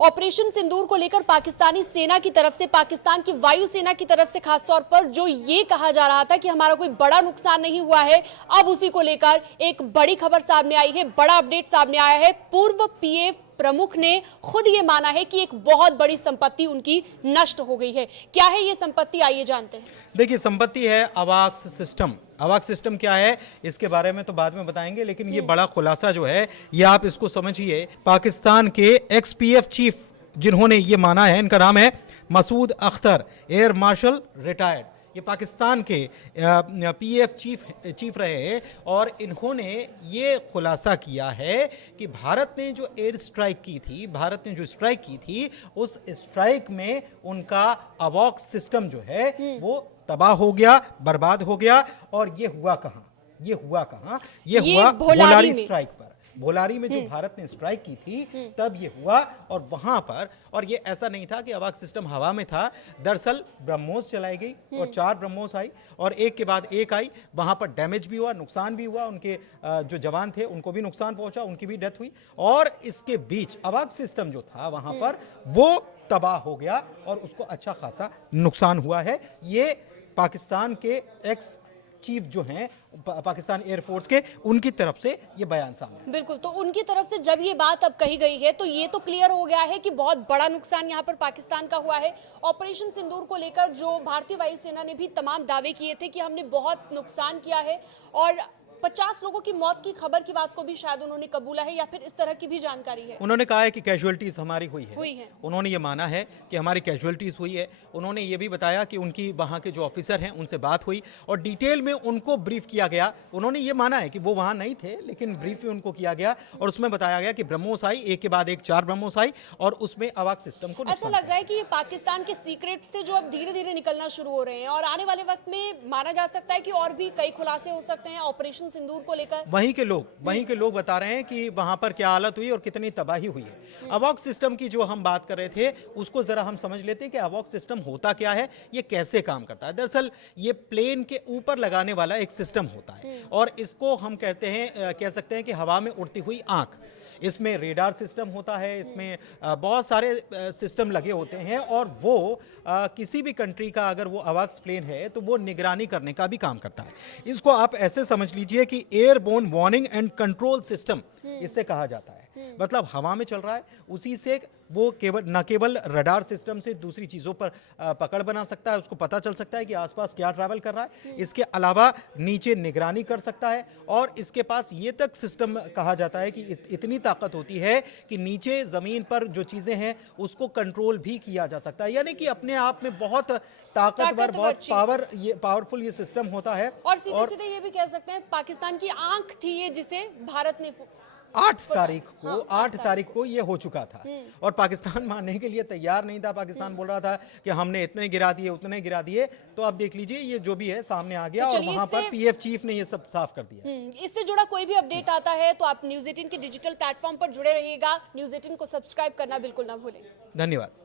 Operation सिंदूर को लेकर पाकिस्तानी सेना की तरफ से, पाकिस्तान की वायुसेना की तरफ से खासतौर पर जो ये कहा जा रहा था कि हमारा कोई बड़ा नुकसान नहीं हुआ है, अब उसी को लेकर एक बड़ी खबर सामने आई है, बड़ा अपडेट सामने आया है। पूर्व पीएफ प्रमुख ने खुद ये माना है कि एक बहुत बड़ी संपत्ति उनकी नष्ट हो गई है। क्या है ये संपत्ति, आइए जानते हैं। देखिए, संपत्ति है अवाक्स सिस्टम। अवाक्स सिस्टम क्या है इसके बारे में तो बाद में बताएंगे, लेकिन ये बड़ा खुलासा जो है ये आप इसको समझिए। पाकिस्तान के एक्स-पीएफ चीफ जिन्होंने ये माना है, इनका नाम है Masood Akhtar, air marshal retired. ये पाकिस्तान के पीएफ चीफ रहे हैं और इन्होंने ये खुलासा किया है कि भारत ने जो एयर स्ट्राइक की थी, भारत ने जो स्ट्राइक की थी, उस स्ट्राइक में उनका अवॉक्स सिस्टम जो है वो तबाह हो गया, बर्बाद हो गया। और ये हुआ कहाँ? ये हुआ भोलारी स्ट्राइक पर। भोलारी में जो भारत ने स्ट्राइक की थी तब ये हुआ। और वहां पर, और ये ऐसा नहीं था कि अवाक सिस्टम हवा में था, दरअसल ब्रह्मोस चलाई गई और 4 ब्रह्मोस आई और एक के बाद एक आई। वहां पर डैमेज भी हुआ, नुकसान भी हुआ, उनके जो जवान थे उनको भी नुकसान पहुंचा, उनकी भी डेथ हुई। और इसके बीच अवाक सिस्टम जो था वहां पर वो तबाह हो गया और उसको अच्छा खासा नुकसान हुआ है। ये पाकिस्तान के एक्स चीफ जो हैं पाकिस्तान एयरफोर्स के, उनकी तरफ से ये बयान सामने। बिल्कुल, तो उनकी तरफ से जब ये बात अब कही गई है तो ये तो क्लियर हो गया है कि बहुत बड़ा नुकसान यहाँ पर पाकिस्तान का हुआ है। ऑपरेशन सिंदूर को लेकर जो भारतीय वायुसेना ने भी तमाम दावे किए थे कि हमने बहुत नुकसान किया है और 50 लोगों की मौत की खबर की बात को भी शायद उन्होंने कबूला है, या फिर इस तरह की भी जानकारी है। उन्होंने कहा है कि कैजुअलिटीज हमारी हुई है। उन्होंने ये माना है कि हमारी कैजुअलिटीज हुई है। उन्होंने ये भी बताया कि उनकी वहाँ के जो ऑफिसर हैं उनसे बात हुई और डिटेल में उनको ब्रीफ किया गया। उन्होंने ये माना है कि वो वहाँ नहीं थे, लेकिन ब्रीफ में उनको किया गया और उसमें बताया गया कि ब्रह्मोस आई, एक के बाद एक 4 ब्रह्मोस आई और उसमें अवाक सिस्टम को ऐसा लग रहा है कि ये पाकिस्तान के सीक्रेट्स थे जो अब धीरे धीरे निकलना शुरू हो रहे हैं और आने वाले वक्त में माना जा सकता है कि और भी कई खुलासे हो सकते हैं ऑपरेशन सिंदूर को लेकर। वहीं के लोग बता रहे हैं कि वहां पर क्या हालत हुई और कितनी तबाही हुई है। अवॉक्स सिस्टम की जो हम बात कर रहे थे उसको जरा हम समझ लेते हैं कि अवॉक्स सिस्टम होता क्या है, ये कैसे काम करता है। दरअसल ये प्लेन के ऊपर लगाने वाला एक सिस्टम होता है और इसको हम कह सकते हैं कि हवा में उड़ती हुई आंख। इसमें रेडार सिस्टम होता है, इसमें बहुत सारे सिस्टम लगे होते हैं और वो किसी भी कंट्री का अगर वो अवाक्स प्लेन है तो वो निगरानी करने का भी काम करता है। इसको आप ऐसे समझ लीजिए कि airborne warning and control system इससे कहा जाता है। मतलब हवा में चल रहा है, उसी से वो न केवल रडार सिस्टम से दूसरी चीज़ों पर पकड़ बना सकता है, उसको पता चल सकता है कि आसपास क्या ट्रैवल कर रहा है। इसके अलावा नीचे निगरानी कर सकता है और इसके पास ये तक सिस्टम कहा जाता है कि इतनी ताकत होती है कि नीचे ज़मीन पर जो चीज़ें हैं उसको कंट्रोल भी किया जा सकता है। यानी कि अपने आप में बहुत ताकतवर, बहुत पावरफुल ये सिस्टम होता है। और सीधे सीधे ये भी कह सकते हैं पाकिस्तान की आंख थी ये, जिसे भारत ने 8 तारीख को ये हो चुका था और पाकिस्तान मानने के लिए तैयार नहीं था। पाकिस्तान बोल रहा था कि हमने इतने गिरा दिए, उतने गिरा दिए। तो अब देख लीजिए ये जो भी है सामने आ गया और वहां पर पीएफ चीफ ने ये सब साफ कर दिया। इससे जुड़ा कोई भी अपडेट आता है तो आप न्यूज़ 18 के डिजिटल प्लेटफॉर्म पर जुड़े रहिएगा। न्यूज़ 18 को सब्सक्राइब करना बिल्कुल ना भूलें। धन्यवाद।